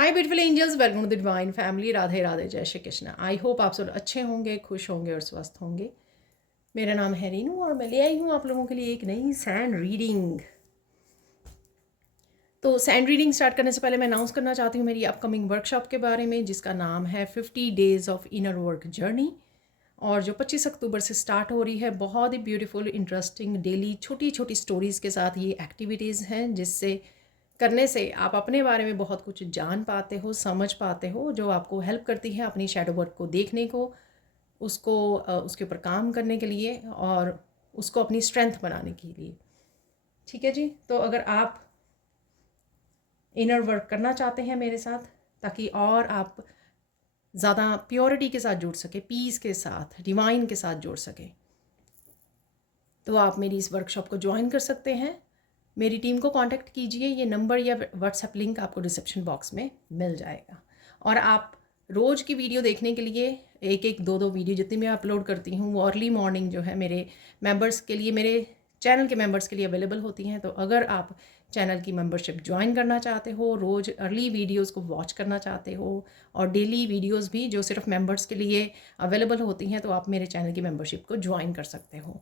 Hi beautiful angels, welcome to the divine family. Radhe Radhe, जय Shri Krishna. I hope आप सब अच्छे होंगे, खुश होंगे और स्वस्थ होंगे। मेरा नाम है रीनू और मैं ले आई हूँ आप लोगों के लिए एक नई सैंड रीडिंग। तो सैंड रीडिंग स्टार्ट करने से पहले मैं अनाउंस करना चाहती हूँ मेरी अपकमिंग वर्कशॉप के बारे में, जिसका नाम है 50 days of inner work journey, और जो 25 अक्टूबर से स्टार्ट हो रही है। बहुत ही ब्यूटीफुल, इंटरेस्टिंग, डेली छोटी छोटी स्टोरीज़ के साथ ये एक्टिविटीज़ हैं, जिससे करने से आप अपने बारे में बहुत कुछ जान पाते हो, समझ पाते हो, जो आपको हेल्प करती है अपनी शैडो वर्क को देखने को, उसको उसके ऊपर काम करने के लिए और उसको अपनी स्ट्रेंथ बनाने के लिए। ठीक है जी। तो अगर आप इनर वर्क करना चाहते हैं मेरे साथ, ताकि और आप ज़्यादा प्योरिटी के साथ जुड़ सके, पीस के साथ, डिवाइन के साथ जुड़ सके, तो आप मेरी इस वर्कशॉप को ज्वाइन कर सकते हैं। मेरी टीम को कांटेक्ट कीजिए, ये नंबर या व्हाट्सएप लिंक आपको रिसेप्शन बॉक्स में मिल जाएगा। और आप रोज़ की वीडियो देखने के लिए एक एक दो दो वीडियो जितनी मैं अपलोड करती हूँ वो अर्ली मॉर्निंग जो है मेरे मेंबर्स के लिए, मेरे चैनल के मेंबर्स के लिए अवेलेबल होती हैं। तो अगर आप चैनल की मेंबरशिप ज्वाइन करना चाहते हो, रोज़ अर्ली वीडियोस को वॉच करना चाहते हो और डेली वीडियोस भी जो सिर्फ मेंबर्स के लिए अवेलेबल होती हैं, तो आप मेरे चैनल की मेंबरशिप को ज्वाइन कर सकते हो।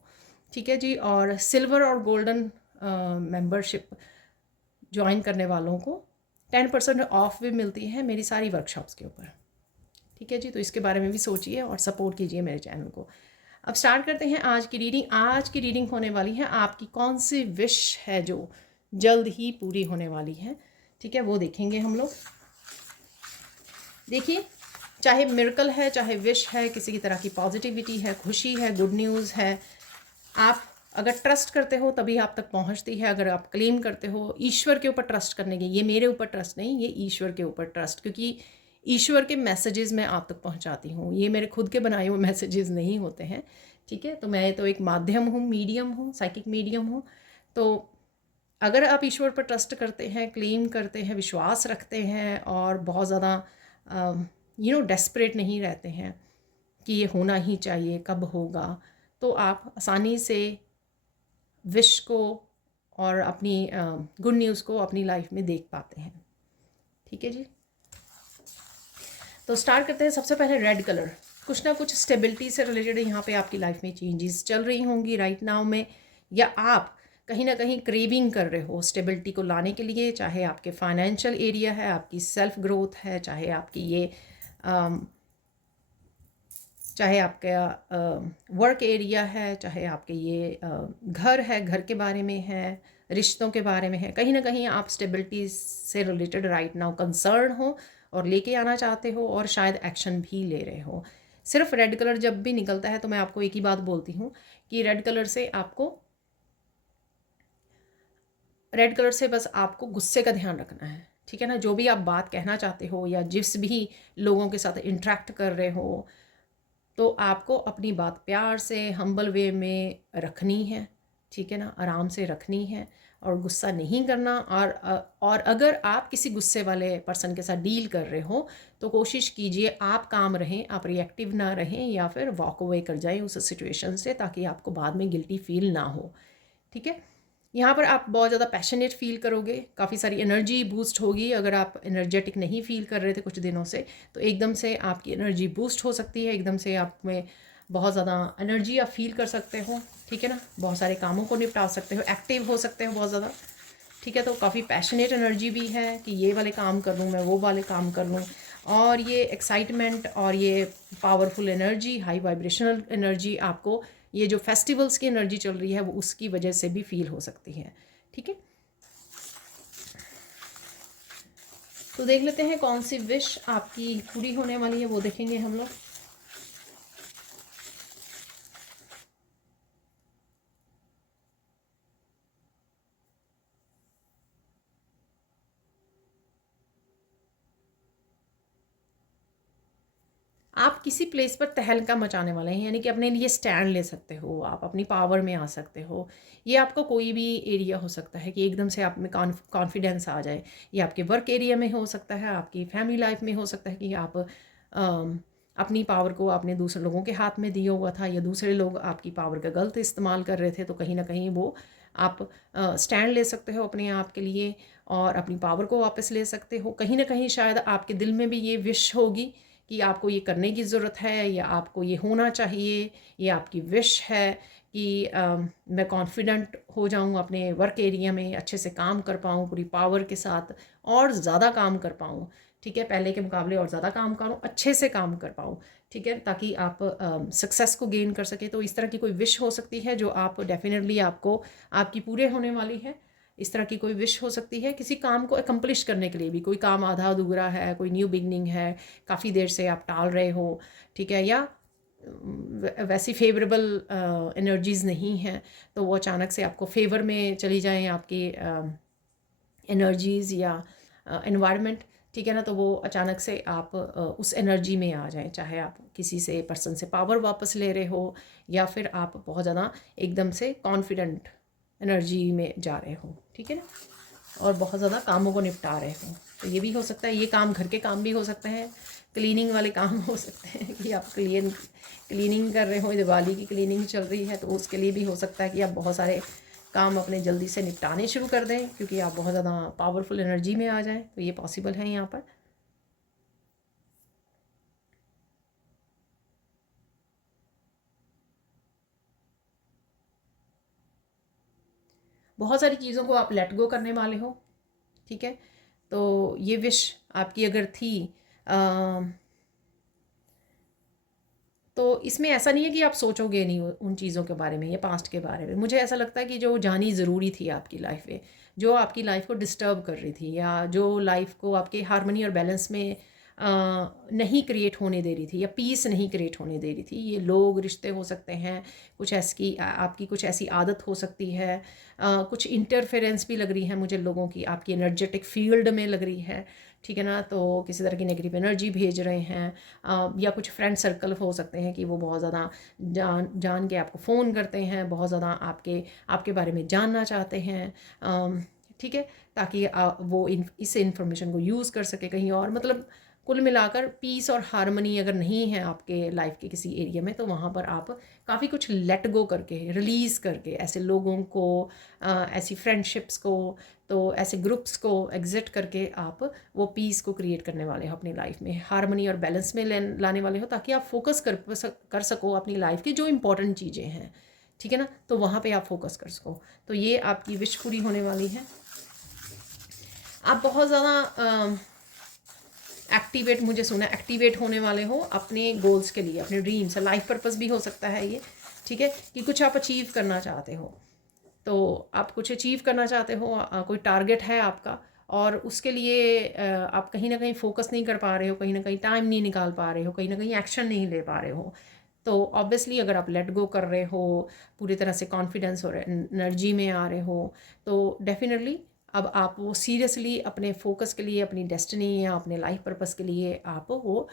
ठीक है जी। और सिल्वर और गोल्डन मेंबरशिप ज्वाइन करने वालों को 10% ऑफ भी मिलती है मेरी सारी वर्कशॉप्स के ऊपर। ठीक है जी। तो इसके बारे में भी सोचिए और सपोर्ट कीजिए मेरे चैनल को। अब स्टार्ट करते हैं आज की रीडिंग। आज की रीडिंग होने वाली है आपकी कौन सी विश है जो जल्द ही पूरी होने वाली है। ठीक है, वो देखेंगे हम लोग। देखिए, चाहे मिरेकल है, चाहे विश है, किसी की तरह की पॉजिटिविटी है, खुशी है, गुड न्यूज़ है, आप अगर ट्रस्ट करते हो तभी आप तक पहुंचती है। अगर आप क्लेम करते हो ईश्वर के ऊपर ट्रस्ट करने के, ये मेरे ऊपर ट्रस्ट नहीं, ये ईश्वर के ऊपर ट्रस्ट, क्योंकि ईश्वर के मैसेजेस मैं आप तक पहुंचाती हूँ, ये मेरे खुद के बनाए हुए मैसेजेस नहीं होते हैं। ठीक है, तो मैं तो एक माध्यम हूँ, मीडियम हूँ, साइकिक मीडियम हूँ। तो अगर आप ईश्वर पर ट्रस्ट करते हैं, क्लेम करते हैं, विश्वास रखते हैं और बहुत ज़्यादा डेस्परेट नहीं रहते हैं कि ये होना ही चाहिए, कब होगा, तो आप आसानी से विश को और अपनी गुड न्यूज़ को अपनी लाइफ में देख पाते हैं। ठीक है जी। तो स्टार्ट करते हैं। सबसे पहले रेड कलर, कुछ ना कुछ स्टेबिलिटी से रिलेटेड यहाँ पे आपकी लाइफ में चेंजेस चल रही होंगी राइट नाउ में, या आप कहीं ना कहीं क्रेविंग कर रहे हो स्टेबिलिटी को लाने के लिए। चाहे आपके फाइनेंशियल एरिया है, आपकी सेल्फ ग्रोथ है, चाहे आपकी ये चाहे आपका वर्क एरिया है, चाहे आपके ये घर है, घर के बारे में है, रिश्तों के बारे में है, कहीं ना कहीं आप स्टेबिलिटी से रिलेटेड राइट नाउ कंसर्न हो और लेके आना चाहते हो और शायद एक्शन भी ले रहे हो। सिर्फ रेड कलर जब भी निकलता है तो मैं आपको एक ही बात बोलती हूँ कि रेड कलर से बस आपको गुस्से का ध्यान रखना है। ठीक है ना, जो भी आप बात कहना चाहते हो या जिस भी लोगों के साथ इंटरेक्ट कर रहे हो, तो आपको अपनी बात प्यार से, हम्बल वे में रखनी है। ठीक है ना, आराम से रखनी है और गुस्सा नहीं करना। और अगर आप किसी गुस्से वाले पर्सन के साथ डील कर रहे हो तो कोशिश कीजिए आप काम रहें, आप रिएक्टिव ना रहें या फिर वॉक अवे कर जाएं उस सिचुएशन से, ताकि आपको बाद में गिल्टी फील ना हो। ठीक है, यहाँ पर आप बहुत ज़्यादा पैशनेट फील करोगे, काफ़ी सारी एनर्जी बूस्ट होगी। अगर आप एनर्जेटिक नहीं फील कर रहे थे कुछ दिनों से, तो एकदम से आपकी एनर्जी बूस्ट हो सकती है, एकदम से आप में बहुत ज़्यादा एनर्जी आप फील कर सकते हो। ठीक है ना, बहुत सारे कामों को निपटा सकते हो, एक्टिव हो सकते हो बहुत ज़्यादा। ठीक है, तो काफ़ी पैशनेट एनर्जी भी है कि ये वाले काम कर लूँ मैं, वो वाले काम कर लूँ। और ये एक्साइटमेंट और ये powerful energy, high vibrational energy आपको, ये जो फेस्टिवल्स की एनर्जी चल रही है वो उसकी वजह से भी फील हो सकती है। ठीक है, तो देख लेते हैं कौन सी विश आपकी पूरी होने वाली है, वो देखेंगे हम लोग। आप किसी प्लेस पर तहलका मचाने वाले हैं, यानी कि अपने लिए स्टैंड ले सकते हो, आप अपनी पावर में आ सकते हो। ये आपका कोई भी एरिया हो सकता है कि एकदम से आप में कॉन्फिडेंस आ जाए। ये आपके वर्क एरिया में हो सकता है, आपकी फैमिली लाइफ में हो सकता है कि आप अपनी पावर को आपने दूसरे लोगों के हाथ में दिया हुआ था, या दूसरे लोग आपकी पावर का गलत इस्तेमाल कर रहे थे, तो कहीं ना कहीं वो आप स्टैंड ले सकते हो अपने आप के लिए और अपनी पावर को वापस ले सकते हो। कहीं ना कहीं शायद आपके दिल में भी ये विश होगी कि आपको ये करने की ज़रूरत है, या आपको ये होना चाहिए, ये आपकी विश है कि मैं कॉन्फिडेंट हो जाऊँ अपने वर्क एरिया में, अच्छे से काम कर पाऊँ पूरी पावर के साथ, और ज़्यादा काम कर पाऊँ, ठीक है, पहले के मुकाबले और ज़्यादा काम करूँ, अच्छे से काम कर पाऊँ, ठीक है, ताकि आप सक्सेस को गेन कर सकें। तो इस तरह की कोई विश हो सकती है जो आप डेफिनेटली आपको आपकी पूरे होने वाली है। इस तरह की कोई विश हो सकती है किसी काम को अकम्प्लिश करने के लिए भी। कोई काम आधा अधूरा है, कोई न्यू बिगनिंग है, काफ़ी देर से आप टाल रहे हो, ठीक है, या वैसी फेवरेबल एनर्जीज़ नहीं हैं, तो वो अचानक से आपको फेवर में चली जाएं आपकी एनर्जीज़ या एनवायरनमेंट, ठीक है ना, तो वो अचानक से आप उस एनर्जी में आ जाएं। चाहे आप किसी से पर्सन से पावर वापस ले रहे हो, या फिर आप बहुत ज़्यादा एकदम से कॉन्फिडेंट एनर्जी में जा रहे हो, ठीक है ना, और बहुत ज़्यादा कामों को निपटा रहे हो। तो ये भी हो सकता है, ये काम घर के काम भी हो सकते हैं, क्लीनिंग वाले काम हो सकते हैं कि आप क्लीनिंग कर रहे हो, दिवाली की क्लीनिंग चल रही है, तो उसके लिए भी हो सकता है कि आप बहुत सारे काम अपने जल्दी से निपटाने शुरू कर दें क्योंकि आप बहुत ज़्यादा पावरफुल एनर्जी में आ जाएं। तो ये पॉसिबल है यहाँ पर। बहुत सारी चीज़ों को आप लेट गो करने वाले हो, ठीक है, तो ये विश आपकी अगर थी तो इसमें ऐसा नहीं है कि आप सोचोगे नहीं उन चीज़ों के बारे में या पास्ट के बारे में। मुझे ऐसा लगता है कि जो जानी ज़रूरी थी आपकी लाइफ में, जो आपकी लाइफ को डिस्टर्ब कर रही थी, या जो लाइफ को आपके हार्मनी और बैलेंस में नहीं क्रिएट होने दे रही थी, या पीस नहीं क्रिएट होने दे रही थी। ये लोग, रिश्ते हो सकते हैं, कुछ ऐसी आपकी कुछ ऐसी आदत हो सकती है, कुछ इंटरफेरेंस भी लग रही है मुझे लोगों की, आपकी एनर्जेटिक फील्ड में लग रही है, ठीक है ना, तो किसी तरह की नेगेटिव एनर्जी भेज रहे हैं, या कुछ फ्रेंड सर्कल हो सकते हैं कि वो बहुत ज़्यादा जान के आपको फ़ोन करते हैं, बहुत ज़्यादा आपके आपके बारे में जानना चाहते हैं, ठीक है, ताकि वो इस इंफॉर्मेशन को यूज़ कर सके कहीं और। मतलब कुल मिलाकर पीस और हारमनी अगर नहीं है आपके लाइफ के किसी एरिया में, तो वहाँ पर आप काफ़ी कुछ लेट गो करके, रिलीज़ करके, ऐसे लोगों को, ऐसी फ्रेंडशिप्स को, तो ऐसे ग्रुप्स को एग्जिट करके आप वो पीस को क्रिएट करने वाले हो अपनी लाइफ में, हारमनी और बैलेंस में लाने वाले हो, ताकि आप फोकस कर सको अपनी लाइफ की जो इंपॉर्टेंट चीज़ें हैं, ठीक है ना, तो वहाँ पे आप फोकस कर सको। तो ये आपकी विश पूरी होने वाली है। आप बहुत ज़्यादा एक्टिवेट, मुझे सुना एक्टिवेट होने वाले हो अपने गोल्स के लिए, अपने ड्रीम्स, लाइफ पर्पस भी हो सकता है ये, ठीक है, कि कुछ आप अचीव करना चाहते हो। तो आप कुछ अचीव करना चाहते हो, कोई टारगेट है आपका, और उसके लिए आप कहीं ना कहीं फोकस नहीं कर पा रहे हो, कहीं ना कहीं टाइम नहीं निकाल पा रहे हो, कहीं ना कहीं एक्शन नहीं ले पा रहे हो। तो ऑब्वियसली अगर आप लेट गो कर रहे हो, पूरी तरह से कॉन्फिडेंस और एनर्जी में आ रहे हो, तो डेफिनेटली अब आप वो सीरियसली अपने फोकस के लिए, अपनी डेस्टिनी या अपने लाइफ पर्पस के लिए आप वो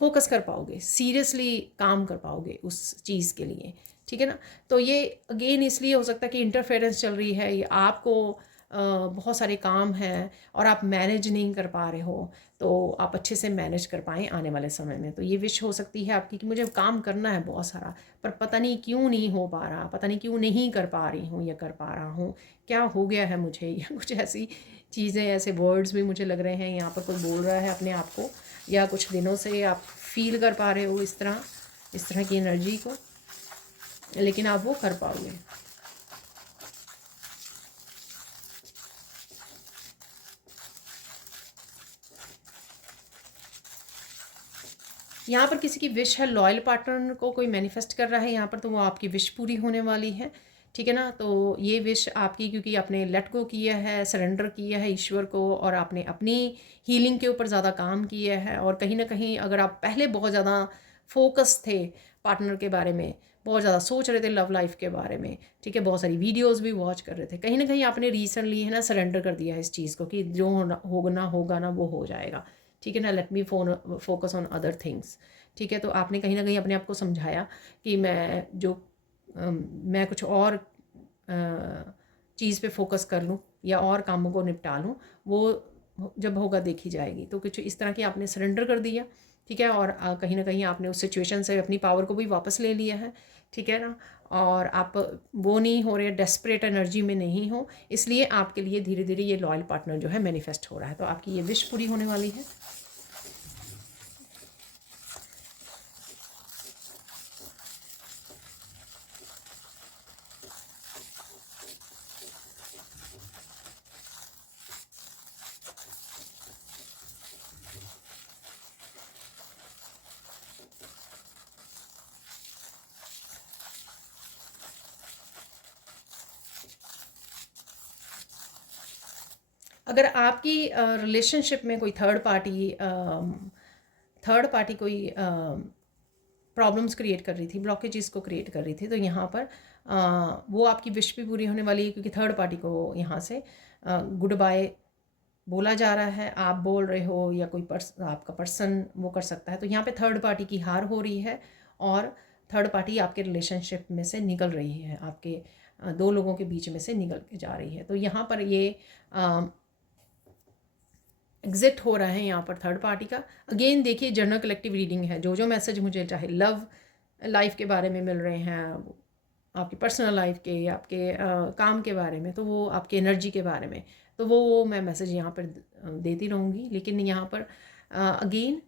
फोकस कर पाओगे, सीरियसली काम कर पाओगे उस चीज़ के लिए, ठीक है ना। तो ये अगेन इसलिए हो सकता है कि इंटरफेरेंस चल रही है, ये आपको बहुत सारे काम हैं और आप मैनेज नहीं कर पा रहे हो, तो आप अच्छे से मैनेज कर पाएँ आने वाले समय में। तो ये विश हो सकती है आपकी कि मुझे काम करना है बहुत सारा, पर पता नहीं क्यों नहीं हो पा रहा, पता नहीं क्यों नहीं कर पा रही हूँ या कर पा रहा हूँ, क्या हो गया है मुझे, या कुछ ऐसी चीज़ें, ऐसे वर्ड्स भी मुझे लग रहे हैं यहाँ पर कोई बोल रहा है अपने आप को, या कुछ दिनों से आप फील कर पा रहे हो इस तरह की एनर्जी को, लेकिन आप वो कर पाओगे। यहाँ पर किसी की विश है, लॉयल पार्टनर को कोई मैनिफेस्ट कर रहा है यहाँ पर, तो वो आपकी विश पूरी होने वाली है, ठीक है ना। तो ये विश आपकी, क्योंकि आपने लेट गो किया है, सरेंडर किया है ईश्वर को, और आपने अपनी हीलिंग के ऊपर ज़्यादा काम किया है, और कहीं ना कहीं अगर आप पहले बहुत ज़्यादा फोकस थे पार्टनर के बारे में, बहुत ज़्यादा सोच रहे थे लव लाइफ के बारे में, ठीक है, बहुत सारी वीडियोस भी वॉच कर रहे थे, कहीं ना कहीं आपने रिसेंटली है ना सरेंडर कर दिया है इस चीज़ को कि जो होगा ना वो हो जाएगा, ठीक है ना, let me focus on other things, ठीक है। तो आपने कहीं ना कहीं अपने आप को समझाया कि मैं कुछ और चीज़ पे फोकस कर लूँ या और कामों को निपटा लूँ, वो जब होगा देखी जाएगी। तो कुछ इस तरह की आपने सरेंडर कर दिया, ठीक है, और कहीं ना कहीं आपने उस सिचुएशन से अपनी पावर को भी वापस ले लिया है, ठीक है ना, और आप वो नहीं हो रहे, डेस्परेट एनर्जी में नहीं हो, इसलिए आपके लिए धीरे धीरे ये लॉयल पार्टनर जो है मैनिफेस्ट हो रहा है। तो आपकी ये विश पूरी होने वाली है। अगर आपकी रिलेशनशिप में कोई थर्ड पार्टी कोई प्रॉब्लम्स क्रिएट कर रही थी, ब्लॉकेजेस को क्रिएट कर रही थी, तो यहाँ पर वो आपकी विश भी पूरी होने वाली है, क्योंकि थर्ड पार्टी को यहाँ से गुड बाय बोला जा रहा है। आप बोल रहे हो या कोई आपका पर्सन वो कर सकता है। तो यहाँ पे थर्ड पार्टी की हार हो रही है और थर्ड पार्टी आपके रिलेशनशिप में से निकल रही है, आपके दो लोगों के बीच में से निकल के जा रही है। तो यहाँ पर ये एग्जिट हो रहा है यहाँ पर थर्ड पार्टी का। अगेन देखिए, जनरल कलेक्टिव रीडिंग है। जो जो मैसेज मुझे चाहे लव लाइफ के बारे में मिल रहे हैं, आपकी पर्सनल लाइफ के, आपके काम के बारे में, तो वो आपके एनर्जी के बारे में, तो वो मैं मैसेज यहाँ पर देती रहूँगी। लेकिन यहाँ पर अगेन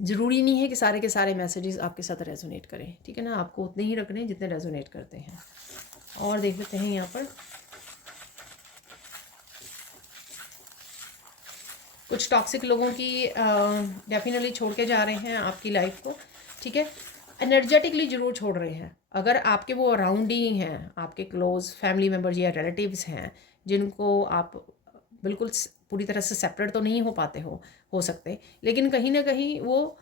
ज़रूरी नहीं है कि सारे के सारे मैसेजेस आपके साथ रेजोनेट करें, ठीक है ना। आपको उतने ही रखने जितने रेजोनेट करते हैं। और देख लेते हैं यहाँ पर कुछ टॉक्सिक लोगों की डेफिनेटली छोड़ के जा रहे हैं आपकी लाइफ को, ठीक है। एनर्जेटिकली ज़रूर छोड़ रहे हैं। अगर आपके वो अराउंड ही हैं, आपके क्लोज फैमिली मेम्बर्स या रिलेटिव्स हैं जिनको आप बिल्कुल पूरी तरह से सेपरेट तो नहीं हो सकते, लेकिन कहीं ना कहीं वो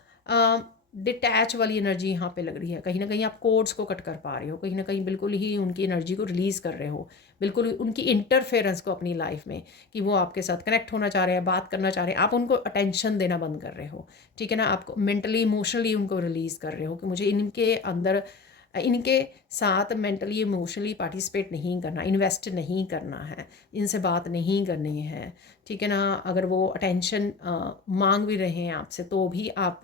डिटैच वाली एनर्जी यहाँ पे लग रही है। कहीं ना कहीं आप कोड्स को कट कर पा रहे हो, कहीं ना कहीं बिल्कुल ही उनकी एनर्जी को रिलीज़ कर रहे हो, बिल्कुल उनकी इंटरफेरेंस को अपनी लाइफ में, कि वो आपके साथ कनेक्ट होना चाह रहे हैं, बात करना चाह रहे हैं, आप उनको अटेंशन देना बंद कर रहे हो, ठीक है ना। आपको मेंटली इमोशनली उनको रिलीज़ कर रहे हो कि मुझे इनके साथ मेंटली इमोशनली पार्टिसिपेट नहीं करना, इन्वेस्ट नहीं करना है, इनसे बात नहीं करनी है, ठीक है ना। अगर वो अटेंशन मांग भी रहे हैं आपसे, तो भी आप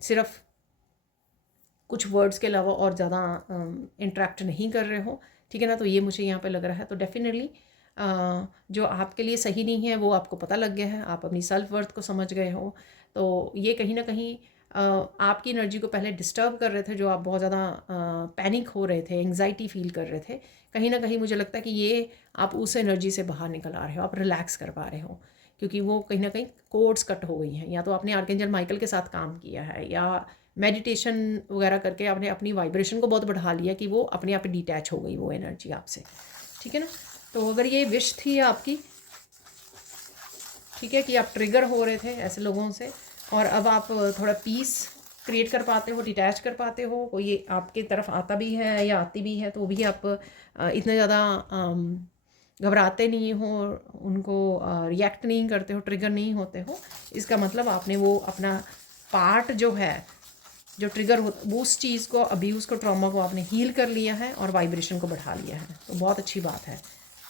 सिर्फ कुछ वर्ड्स के अलावा और ज़्यादा इंटरेक्ट नहीं कर रहे हो, ठीक है ना। तो ये मुझे यहाँ पे लग रहा है। तो डेफिनेटली जो आपके लिए सही नहीं है वो आपको पता लग गया है, आप अपनी सेल्फ वर्थ को समझ गए हो। तो ये कहीं ना कहीं आपकी एनर्जी को पहले डिस्टर्ब कर रहे थे, जो आप बहुत ज़्यादा पैनिक हो रहे थे, एंग्जाइटी फील कर रहे थे। कहीं ना कहीं मुझे लगता है कि ये आप उस एनर्जी से बाहर निकल आ रहे हो, आप रिलैक्स कर पा रहे हो, क्योंकि वो कहीं ना कहीं कोड्स कट हो गई हैं। या तो आपने आर्कएंजल माइकल के साथ काम किया है, या मेडिटेशन वगैरह करके आपने अपनी वाइब्रेशन को बहुत बढ़ा लिया कि वो अपने आप डिटैच हो गई वो एनर्जी आपसे, ठीक है ना। तो अगर ये विश थी आपकी, ठीक है, कि आप ट्रिगर हो रहे थे ऐसे लोगों से, और अब आप थोड़ा पीस क्रिएट कर पाते हो, डिटैच कर पाते हो, कोई आपके तरफ आता भी है या आती भी है, तो भी आप इतने ज़्यादा घबराते नहीं हो, उनको रिएक्ट नहीं करते हो, ट्रिगर नहीं होते हो। इसका मतलब आपने वो अपना पार्ट जो है, जो ट्रिगर हो, वो उस चीज़ को, अब्यूज़ को, ट्रॉमा को आपने हील कर लिया है और वाइब्रेशन को बढ़ा लिया है। तो बहुत अच्छी बात है।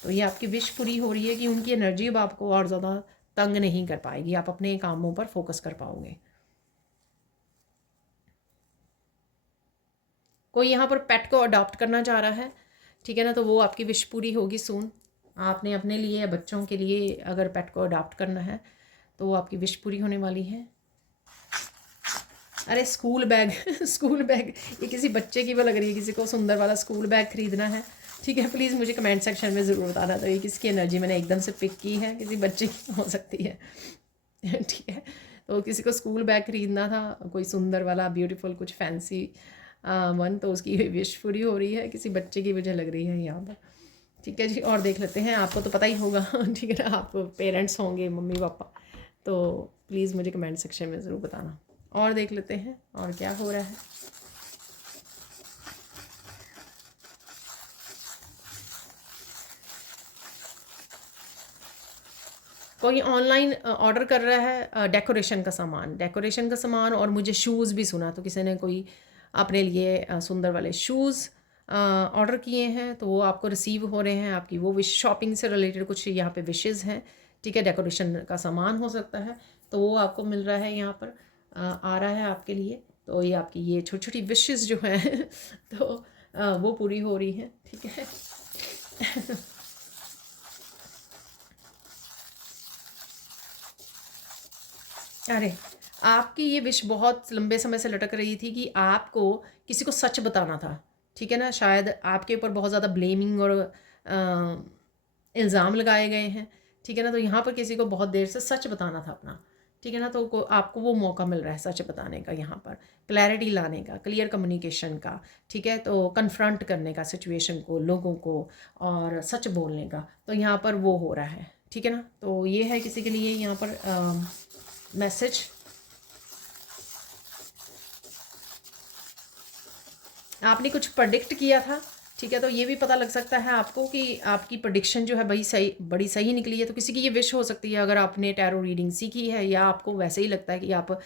तो ये आपकी विश पूरी हो रही है कि उनकी एनर्जी अब आपको और ज़्यादा तंग नहीं कर पाएगी, आप अपने कामों पर फोकस कर पाओगे। कोई यहाँ पर पेट को अडॉप्ट करना चाह रहा है, ठीक है ना, तो वो आपकी विश पूरी होगी सून। आपने अपने लिए या बच्चों के लिए अगर पेट को अडॉप्ट करना है तो वो आपकी विश पूरी होने वाली है। अरे स्कूल बैग स्कूल बैग, ये किसी बच्चे की वो लग रही है, किसी को सुंदर वाला स्कूल बैग खरीदना है, ठीक है। प्लीज़ मुझे कमेंट सेक्शन में ज़रूर बताना। तो ये किसकी एनर्जी मैंने एकदम से पिक की है, किसी बच्चे की हो सकती है, ठीक है। तो किसी को स्कूल बैग खरीदना था, कोई सुंदर वाला ब्यूटीफुल कुछ फैंसी वन, तो उसकी विश पूरी हो रही है, किसी बच्चे की मुझे लग रही है यहाँ पर, ठीक है जी। और देख लेते हैं, आपको तो पता ही होगा ठीक है ना, आपको पेरेंट्स होंगे, मम्मी पापा, तो प्लीज़ मुझे कमेंट सेक्शन में ज़रूर बताना। और देख लेते हैं और क्या हो रहा है। कोई ऑनलाइन ऑर्डर कर रहा है डेकोरेशन का सामान, और मुझे शूज़ भी सुना, तो किसी ने कोई अपने लिए सुंदर वाले शूज़ ऑर्डर किए हैं, तो वो आपको रिसीव हो रहे हैं। आपकी वो विश, शॉपिंग से रिलेटेड कुछ यहाँ पे विशेज़ हैं, ठीक है, डेकोरेशन का सामान हो सकता है, तो वो आपको मिल रहा है यहाँ पर, आ रहा है आपके लिए। तो ये आपकी ये छोटी छोटी विशेस जो हैं तो वो पूरी हो रही हैं, ठीक है। अरे, आपकी ये विश बहुत लंबे समय से लटक रही थी कि आपको किसी को सच बताना था, ठीक है ना? शायद आपके ऊपर बहुत ज़्यादा ब्लेमिंग और इल्ज़ाम लगाए गए हैं, ठीक है ना? तो यहाँ पर किसी को बहुत देर से सच बताना था अपना, ठीक है ना? तो आपको वो मौका मिल रहा है सच बताने का, यहाँ पर क्लैरिटी लाने का, क्लियर कम्युनिकेशन का, ठीक है? तो कन्फ्रंट करने का सिचुएशन को, लोगों को, और सच बोलने का, तो यहाँ पर वो हो रहा है, ठीक है ना? तो ये है किसी के लिए यहाँ पर मैसेज। आपने कुछ प्रेडिक्ट किया था, ठीक है, तो ये भी पता लग सकता है आपको कि आपकी प्रेडिक्शन जो है भाई सही, बड़ी सही निकली है। तो किसी की ये विश हो सकती है, अगर आपने टैरो रीडिंग सीखी है या आपको वैसे ही लगता है कि आप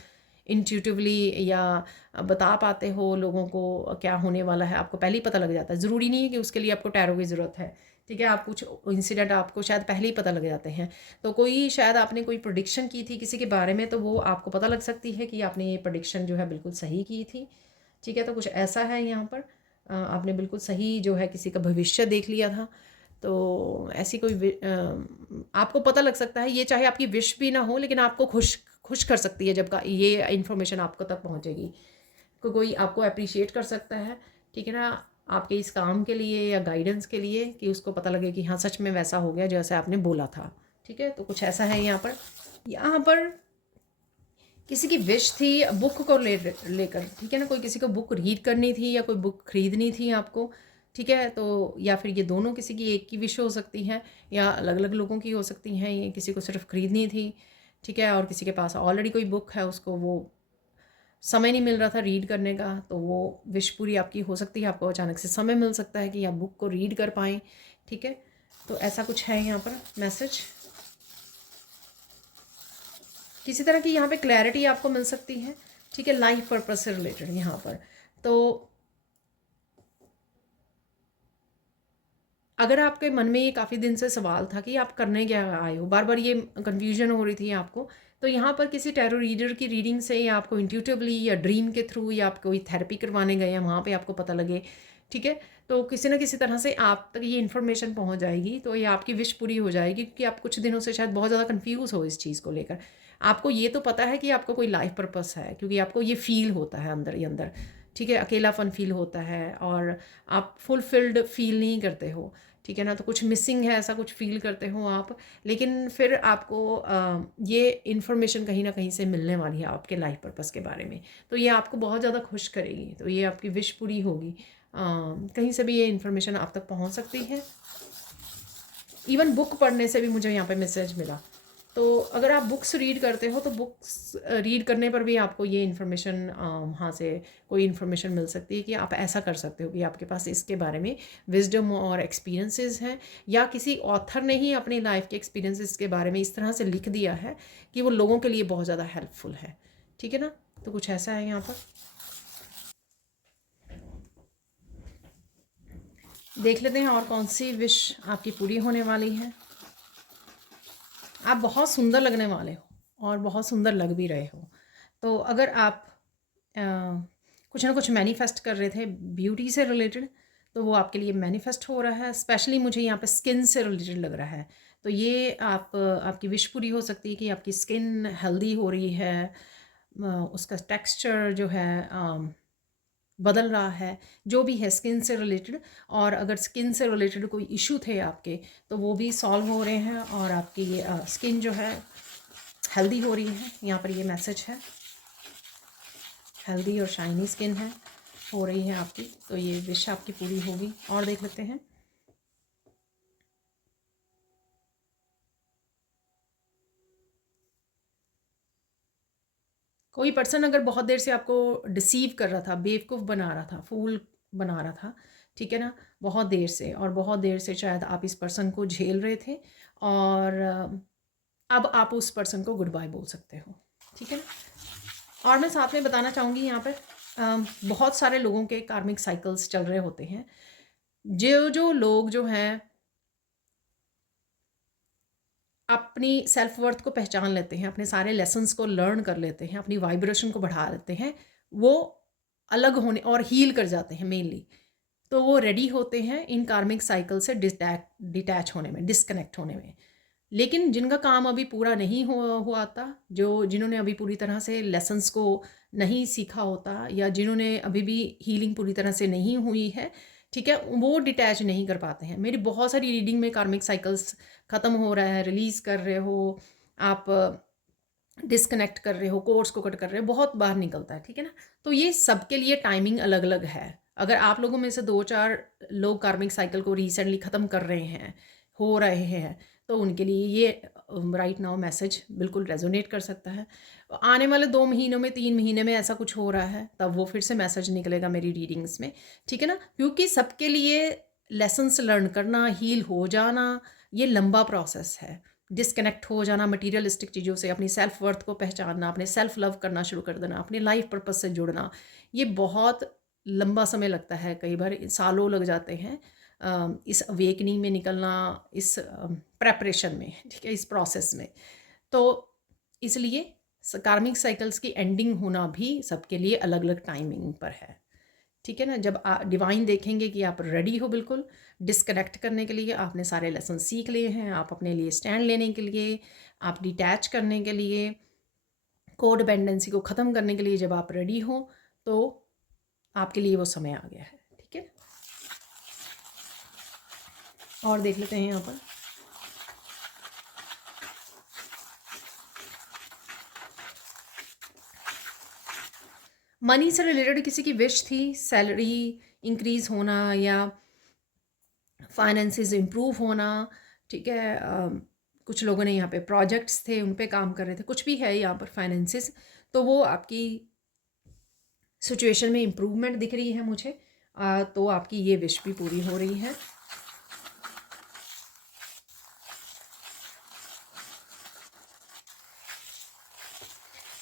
इंट्यूटिवली या बता पाते हो लोगों को क्या होने वाला है, आपको पहले ही पता लग जाता है। ज़रूरी नहीं है कि उसके लिए आपको टैरो की ज़रूरत है, ठीक है। आप कुछ इंसिडेंट आपको शायद पहले ही पता लग जाते हैं। तो कोई शायद आपने कोई प्रेडिक्शन की थी किसी के बारे में, तो वो आपको पता लग सकती है कि आपने ये प्रेडिक्शन जो है बिल्कुल सही की थी, ठीक है। तो कुछ ऐसा है यहाँ पर, आपने बिल्कुल सही जो है किसी का भविष्य देख लिया था। तो ऐसी कोई आपको पता लग सकता है, ये चाहे आपकी विश भी ना हो लेकिन आपको खुश खुश कर सकती है जब का ये इन्फॉर्मेशन आपको तक पहुँचेगी। कोई आपको अप्रिशिएट कर सकता है, ठीक है ना, आपके इस काम के लिए या गाइडेंस के लिए, कि उसको पता लगे कि हाँ सच में वैसा हो गया जैसे आपने बोला था, ठीक है। तो कुछ ऐसा है यहाँ पर। यहाँ पर किसी की विश थी बुक को लेकर, ठीक है ना, कोई किसी को बुक रीड करनी थी या कोई बुक खरीदनी थी आपको, ठीक है। तो या फिर ये दोनों किसी की एक की विश हो सकती है या अलग अलग लोगों की हो सकती हैं। ये किसी को सिर्फ खरीदनी थी, ठीक है, और किसी के पास ऑलरेडी कोई बुक है, उसको वो समय नहीं मिल रहा था रीड करने का, तो वो विश पूरी आपकी हो सकती है। आपको अचानक से समय मिल सकता है कि आप बुक को रीड कर पाएँ, ठीक है। तो ऐसा कुछ है यहाँ पर मैसेज। किसी तरह की यहाँ पे क्लैरिटी आपको मिल सकती है, ठीक है, लाइफ पर्पस से रिलेटेड यहाँ पर। तो अगर आपके मन में ये काफ़ी दिन से सवाल था कि आप करने क्या आए हो, बार बार ये कन्फ्यूजन हो रही थी आपको, तो यहाँ पर किसी टैरो रीडर की रीडिंग से या आपको इंट्यूटिवली या ड्रीम के थ्रू या आप कोई थेरेपी करवाने गए हैं, वहाँ पे आपको पता लगे, ठीक है, तो किसी न किसी तरह से आप तक ये इन्फॉर्मेशन पहुँच जाएगी, तो ये आपकी विश पूरी हो जाएगी। क्योंकि आप कुछ दिनों से शायद बहुत ज़्यादा कन्फ्यूज़ हो इस चीज़ को लेकर। आपको ये तो पता है कि आपको कोई लाइफ पर्पस है, क्योंकि आपको ये फील होता है अंदर ही अंदर, ठीक है, अकेलापन फील होता है और आप फुलफिल्ड फील नहीं करते हो, ठीक है ना। तो कुछ मिसिंग है, ऐसा कुछ फ़ील करते हो आप, लेकिन फिर आपको ये इन्फॉर्मेशन कहीं ना कहीं से मिलने वाली है आपके लाइफ पर्पस के बारे में, तो ये आपको बहुत ज़्यादा खुश करेगी। तो ये आपकी विश पूरी होगी। कहीं से भी ये इन्फॉर्मेशन आप तक पहुंच सकती है। इवन बुक पढ़ने से भी मुझे यहाँ पे मैसेज मिला। तो अगर आप बुक्स रीड करते हो तो बुक्स रीड करने पर भी आपको ये इन्फॉर्मेशन वहाँ से कोई इन्फॉर्मेशन मिल सकती है कि आप ऐसा कर सकते हो, कि आपके पास इसके बारे में विजडम और एक्सपीरियंसेस हैं, या किसी ऑथर ने ही अपनी लाइफ के एक्सपीरियंसेस के बारे में इस तरह से लिख दिया है कि वो लोगों के लिए बहुत ज़्यादा हेल्पफुल है, ठीक है ना। तो कुछ ऐसा है यहाँ पर। देख लेते हैं और कौन सी विश आपकी पूरी होने वाली है। आप बहुत सुंदर लगने वाले हो और बहुत सुंदर लग भी रहे हो। तो अगर आप कुछ ना कुछ मैनिफेस्ट कर रहे थे ब्यूटी से रिलेटेड, तो वो आपके लिए मैनिफेस्ट हो रहा है। स्पेशली मुझे यहाँ पे स्किन से रिलेटेड लग रहा है। तो ये आपकी विश पूरी हो सकती है कि आपकी स्किन हेल्दी हो रही है, उसका टेक्सचर जो है बदल रहा है, जो भी है स्किन से रिलेटेड। और अगर स्किन से रिलेटेड कोई इशू थे आपके, तो वो भी सॉल्व हो रहे हैं और आपकी स्किन जो है हेल्दी हो रही है। यहाँ पर ये मैसेज है, हेल्दी और शाइनी स्किन है, हो रही है आपकी। तो ये विश आपकी पूरी होगी। और देख लेते हैं। कोई पर्सन अगर बहुत देर से आपको डिसीव कर रहा था, बेवकूफ़ बना रहा था, फूल बना रहा था, ठीक है ना, बहुत देर से, और बहुत देर से शायद आप इस पर्सन को झेल रहे थे, और अब आप उस पर्सन को गुड बाय बोल सकते हो, ठीक है ना। और मैं साथ में बताना चाहूँगी यहाँ पर बहुत सारे लोगों के कार्मिक साइकिल्स चल रहे होते हैं। जो जो लोग जो हैं अपनी सेल्फ वर्थ को पहचान लेते हैं, अपने सारे लेसन्स को लर्न कर लेते हैं, अपनी वाइब्रेशन को बढ़ा लेते हैं, वो अलग होने और हील कर जाते हैं मेनली, तो वो रेडी होते हैं इन कार्मिक साइकिल से डिटैच होने में, डिस्कनेक्ट होने में। लेकिन जिनका काम अभी पूरा नहीं हुआ था, जिन्होंने अभी पूरी तरह से लेसन्स को नहीं सीखा होता, या जिन्होंने अभी भी हीलिंग पूरी तरह से नहीं हुई है, ठीक है, वो डिटैच नहीं कर पाते हैं। मेरी बहुत सारी रीडिंग में कार्मिक साइकिल्स ख़त्म हो रहा है, रिलीज़ कर रहे हो आप, डिस्कनेक्ट कर रहे हो, कोर्स को कट कर रहे हो, बहुत बार निकलता है, ठीक है ना। तो ये सबके लिए टाइमिंग अलग अलग है। अगर आप लोगों में से 2-4 लोग कार्मिक साइकिल को रिसेंटली ख़त्म कर रहे हैं, हो रहे हैं, तो उनके लिए ये राइट नाउ मैसेज बिल्कुल रेजोनेट कर सकता है। आने वाले 2 महीनों में, 3 महीने में ऐसा कुछ हो रहा है, तब वो फिर से मैसेज निकलेगा मेरी रीडिंग्स में, ठीक है ना। क्योंकि सबके लिए लेसन्स लर्न करना, हील हो जाना, ये लंबा प्रोसेस है। डिस्कनेक्ट हो जाना मटीरियलिस्टिक चीज़ों से, अपनी सेल्फ वर्थ को पहचानना, अपने सेल्फ लव करना शुरू कर देना, अपने लाइफ पर्पस से जुड़ना, ये बहुत लंबा समय लगता है, कई बार सालों लग जाते हैं इस अवेकनिंग में निकलना, इस प्रेपरेशन में, ठीक है, इस प्रोसेस में। तो इसलिए कार्मिक साइकिल्स की एंडिंग होना भी सबके लिए अलग अलग टाइमिंग पर है, ठीक है ना। जब डिवाइन देखेंगे कि आप रेडी हो बिल्कुल डिस्कनेक्ट करने के लिए, आपने सारे लेसन सीख लिए हैं, आप अपने लिए स्टैंड लेने के लिए, आप डिटैच करने के लिए, कोडिपेंडेंसी को ख़त्म करने के लिए जब आप रेडी हो, तो आपके लिए वो समय आ गया है, ठीक है। और देख लेते हैं यहाँ पर मनी से रिलेटेड किसी की विश थी, सैलरी इंक्रीज होना या फाइनेंसेस इम्प्रूव होना, ठीक है। कुछ लोगों ने यहाँ पे प्रोजेक्ट्स थे, उन पे काम कर रहे थे, कुछ भी है यहाँ पर फाइनेंसेस, तो वो आपकी सिचुएशन में इम्प्रूवमेंट दिख रही है मुझे। तो आपकी ये विश भी पूरी हो रही है।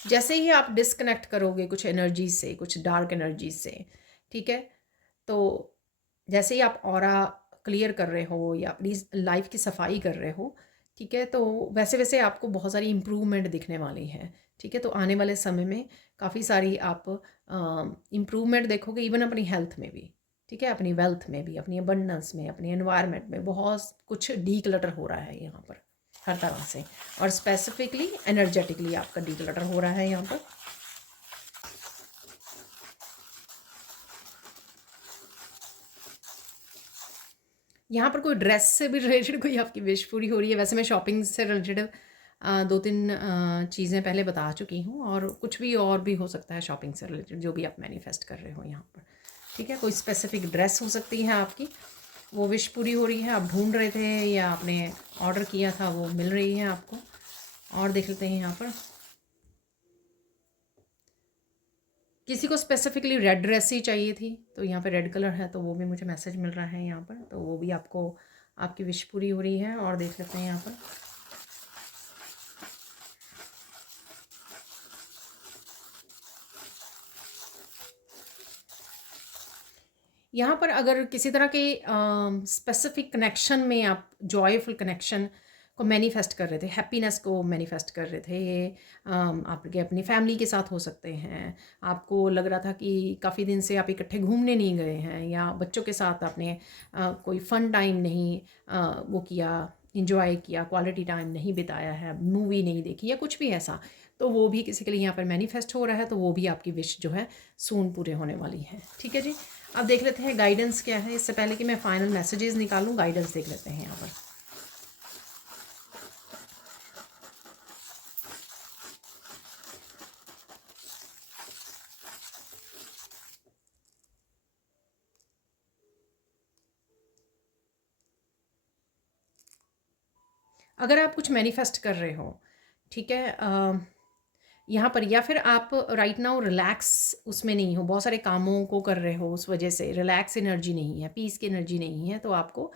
जैसे ही आप डिस्कनेक्ट करोगे कुछ एनर्जी से, कुछ डार्क एनर्जी से, ठीक है, तो जैसे ही आप ऑरा क्लियर कर रहे हो या अपनी लाइफ की सफाई कर रहे हो, ठीक है, तो वैसे वैसे आपको बहुत सारी इम्प्रूवमेंट दिखने वाली है, ठीक है। तो आने वाले समय में काफ़ी सारी आप इम्प्रूवमेंट देखोगे, इवन अपनी हेल्थ में भी, ठीक है, अपनी वेल्थ में भी, अपनी अबंडेंस में, अपनी एनवायरनमेंट में बहुत कुछ डीक्लटर हो रहा है यहाँ पर हर तरह से, और स्पेसिफिकली एनर्जेटिकली आपका डीक्लटर हो रहा है यहाँ पर। यहाँ पर कोई ड्रेस से भी रिलेटेड कोई आपकी विश पूरी हो रही है। वैसे मैं शॉपिंग से रिलेटेड 2-3 चीज़ें पहले बता चुकी हूँ, और कुछ भी और भी हो सकता है शॉपिंग से रिलेटेड जो भी आप मैनिफेस्ट कर रहे हो यहाँ पर, ठीक है। कोई स्पेसिफिक ड्रेस हो सकती है आपकी, वो विश पूरी हो रही है, आप ढूंढ रहे थे या आपने ऑर्डर किया था, वो मिल रही है आपको। और देख लेते हैं यहाँ पर किसी को स्पेसिफिकली रेड ड्रेस ही चाहिए थी, तो यहाँ पे रेड कलर है, तो वो भी मुझे मैसेज मिल रहा है यहाँ पर, तो वो भी आपको आपकी विश पूरी हो रही है। और देख लेते हैं यहाँ पर यहाँ पर अगर किसी तरह के स्पेसिफिक कनेक्शन में आप जॉयफुल कनेक्शन को मैनिफेस्ट कर रहे थे, हैप्पीनेस को मैनिफेस्ट कर रहे थे, ये आपके अपनी फैमिली के साथ हो सकते हैं, आपको लग रहा था कि काफ़ी दिन से आप इकट्ठे घूमने नहीं गए हैं, या बच्चों के साथ आपने कोई फ़न टाइम नहीं वो किया, इंजॉय किया, क्वालिटी टाइम नहीं बिताया है, मूवी नहीं देखी या कुछ भी ऐसा, तो वो भी किसी के लिए यहाँ पर मैनिफेस्ट हो रहा है, तो वो भी आपकी विश जो है सून पूरे होने वाली है, ठीक है जी। अब देख लेते हैं गाइडेंस क्या है। इससे पहले कि मैं फाइनल मैसेजेस निकालूं, गाइडेंस देख लेते हैं यहाँ पर। अगर आप कुछ मैनिफेस्ट कर रहे हो, ठीक है, यहाँ पर, या फिर आप राइट नाउ रिलैक्स उसमें नहीं हो, बहुत सारे कामों को कर रहे हो, उस वजह से रिलैक्स एनर्जी नहीं है, पीस की एनर्जी नहीं है, तो आपको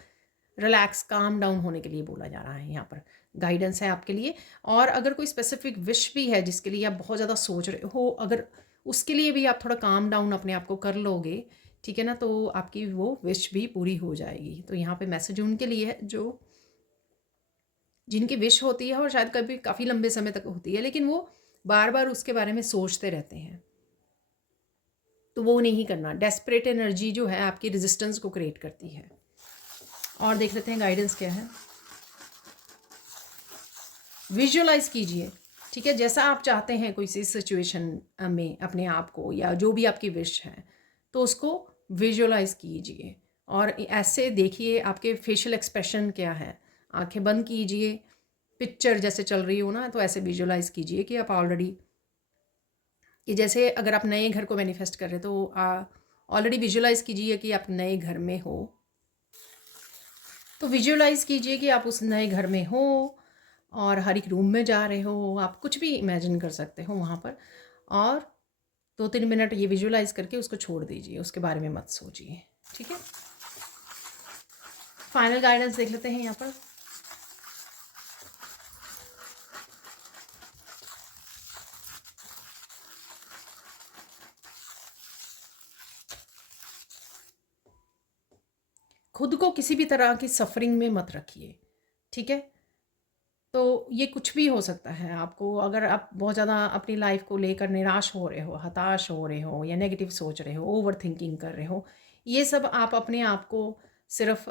रिलैक्स काम डाउन होने के लिए बोला जा रहा है यहाँ पर, गाइडेंस है आपके लिए। और अगर कोई स्पेसिफिक विश भी है जिसके लिए आप बहुत ज़्यादा सोच रहे हो, अगर उसके लिए भी आप थोड़ा काम डाउन अपने आप को कर लोगे, ठीक है ना, तो आपकी वो विश भी पूरी हो जाएगी। तो यहाँ पे मैसेज उनके लिए है जो जिनकी विश होती है और शायद कभी काफ़ी लंबे समय तक होती है, लेकिन वो बार बार उसके बारे में सोचते रहते हैं, तो वो नहीं करना। डेस्परेट एनर्जी जो है आपकी रेजिस्टेंस को क्रिएट करती है। और देख लेते हैं गाइडेंस क्या है। विजुअलाइज कीजिए, ठीक है, जैसा आप चाहते हैं कोई सी सिचुएशन में अपने आप को, या जो भी आपकी विश है, तो उसको विजुअलाइज कीजिए और ऐसे देखिए आपके फेशियल एक्सप्रेशन क्या है। आंखें बंद कीजिए, पिक्चर जैसे चल रही हो ना, तो ऐसे विजुअलाइज कीजिए कि आप ऑलरेडी, कि जैसे अगर आप नए घर को मैनिफेस्ट कर रहे हैं तो ऑलरेडी विजुअलाइज कीजिए कि आप नए घर में हो। तो विजुअलाइज कीजिए कि आप उस नए घर में हो और हर एक रूम में जा रहे हो, आप कुछ भी इमेजिन कर सकते हो वहाँ पर, और 2-3 मिनट ये विजुअलाइज करके उसको छोड़ दीजिए, उसके बारे में मत सोचिए, ठीक है। फाइनल गाइडेंस देख लेते हैं यहाँ पर। खुद को किसी भी तरह की सफरिंग में मत रखिए, ठीक है। तो ये कुछ भी हो सकता है आपको, अगर आप बहुत ज़्यादा अपनी लाइफ को लेकर निराश हो रहे हो, हताश हो रहे हो, या नेगेटिव सोच रहे हो, ओवर थिंकिंग कर रहे हो, ये सब आप अपने आप को सिर्फ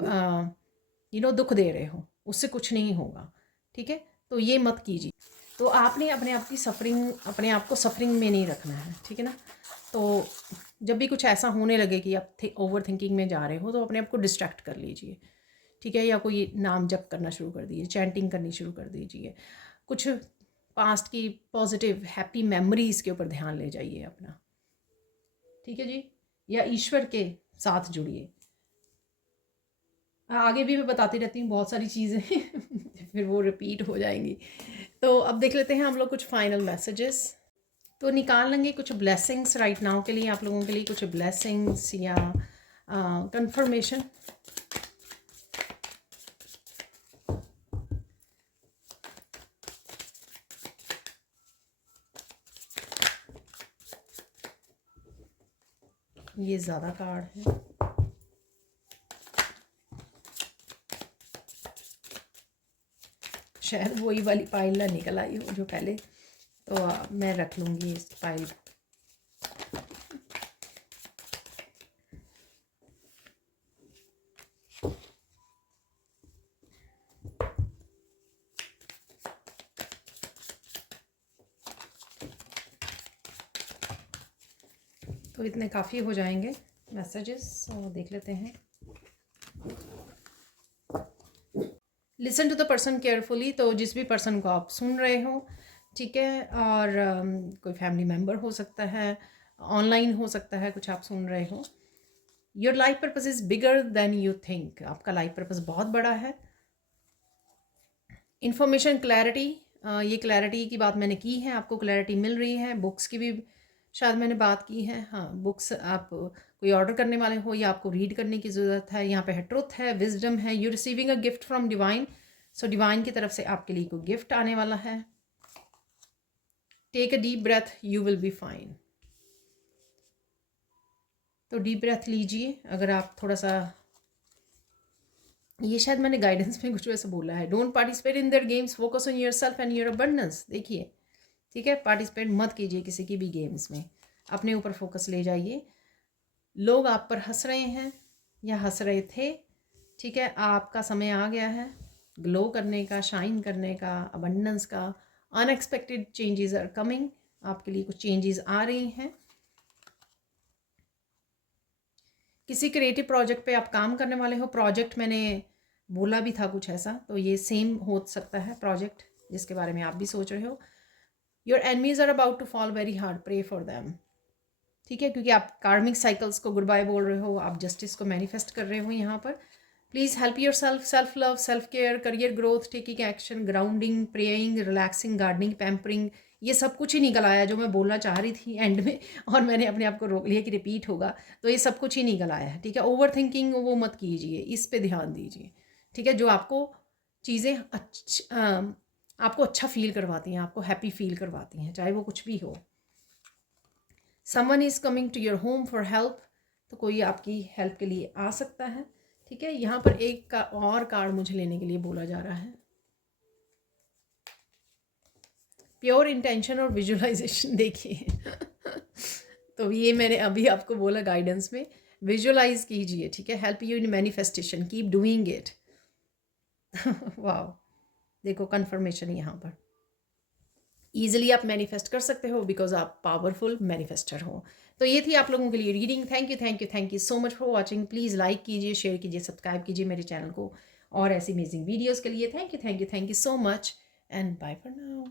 दुख दे रहे हो, उससे कुछ नहीं होगा, ठीक है। तो ये मत कीजिए। तो आपने अपने आप की सफरिंग, अपने आप को सफरिंग में नहीं रखना है, ठीक है ना। तो जब भी कुछ ऐसा होने लगे कि आप ओवर थिंकिंग में जा रहे हो, तो अपने आप को डिस्ट्रैक्ट कर लीजिए, ठीक है, या कोई नाम जप करना शुरू कर दीजिए, चैंटिंग करनी शुरू कर दीजिए, कुछ पास्ट की पॉजिटिव हैप्पी मेमोरीज़ के ऊपर ध्यान ले जाइए अपना, ठीक है जी, या ईश्वर के साथ जुड़िए। आगे भी मैं बताती रहती हूँ बहुत सारी चीज़ें फिर वो रिपीट हो जाएंगी। तो अब देख लेते हैं हम लोग कुछ फाइनल मैसेजेस। तो निकाल लेंगे कुछ ब्लेसिंग्स राइट नाउ के लिए, आप लोगों के लिए कुछ ब्लेसिंग्स या कंफर्मेशन। ये ज़्यादा कार्ड है, शायद वही वाली पाइल ना निकल आई हो जो पहले, तो मैं रख लूँगी इस पाइल। तो इतने काफ़ी हो जाएंगे मैसेजेस, और देख लेते हैं। Listen to the person carefully, तो जिस भी पर्सन को आप सुन रहे हो, ठीक है, और कोई फैमिली मेम्बर हो सकता है, ऑनलाइन हो सकता है, कुछ आप सुन रहे हो। Your life purpose is bigger than you think, आपका लाइफ पर्पस बहुत बड़ा है। इन्फॉर्मेशन क्लैरिटी, ये क्लैरिटी की बात मैंने की है, आपको क्लैरिटी मिल रही है। बुक्स की भी शायद मैंने बात की है, हाँ, बुक्स आप कोई ऑर्डर करने वाले हो या आपको रीड करने की ज़रूरत है। यहाँ पे है ट्रुथ है, विजडम है, you receiving a gift from divine, so divine की तरफ से आपके लिए कोई गिफ्ट आने वाला है। Take a deep breath, you will be fine. तो डीप ब्रेथ लीजिए। अगर आप थोड़ा सा, ये शायद मैंने गाइडेंस में कुछ वैसे बोला है, don't participate in their games, focus on yourself and your abundance. देखिए, ठीक है, पार्टिसिपेट मत कीजिए किसी की भी गेम्स में, अपने ऊपर फोकस ले जाइए। लोग आप पर हंस रहे हैं या हंस रहे थे, ठीक है, आपका समय आ गया है ग्लो करने का, शाइन करने का, अबंडेंस का। अनएक्सपेक्टेड चेंजेस आर कमिंग, आपके लिए कुछ चेंजेस आ रही हैं। किसी क्रिएटिव प्रोजेक्ट पे आप काम करने वाले हो, प्रोजेक्ट मैंने बोला भी था कुछ ऐसा, तो ये सेम हो सकता है प्रोजेक्ट जिसके बारे में आप भी सोच रहे हो। Your enemies are about to fall very hard, pray for them, ठीक है, क्योंकि आप कार्मिक साइकिल्स को गुड बाय बोल रहे हो, आप जस्टिस को मैनिफेस्ट कर रहे हो यहाँ पर। Please help your self, self love, self care, career growth, taking action, grounding, praying, relaxing, gardening, pampering, ये सब कुछ ही निकल आया जो मैं बोलना चाह रही थी एंड में, और मैंने अपने आप को रोक लिया कि रिपीट होगा, तो ये सब कुछ ही निकल आया है, ठीक है। ओवर थिंकिंग वो मत कीजिए, इस पे ध्यान दीजिए, ठीक है, जो आपको चीज़ें आपको अच्छा फील करवाती हैं, आपको हैप्पी फील करवाती हैं, चाहे वो कुछ भी हो। Someone is coming to your home for help, तो कोई आपकी हेल्प के लिए आ सकता है, ठीक है। यहाँ पर एक का और कार्ड मुझे लेने के लिए बोला जा रहा है। प्योर इंटेंशन और विजुअलाइजेशन देखिए। तो ये मैंने अभी आपको बोला गाइडेंस में, विजुअलाइज कीजिए, ठीक है। Help you in manifestation, keep doing it. वाह, देखो कन्फर्मेशन यहाँ पर। ईजिली आप मैनिफेस्ट कर सकते हो बिकॉज आप पावरफुल मैनिफेस्टर हो। तो ये थी आप लोगों के लिए reading. Thank you so much for watching. Please like कीजिए, शेयर कीजिए, सब्सक्राइब कीजिए मेरे चैनल को और ऐसी अमेजिंग वीडियोज़ के लिए। Thank you so much and bye for now.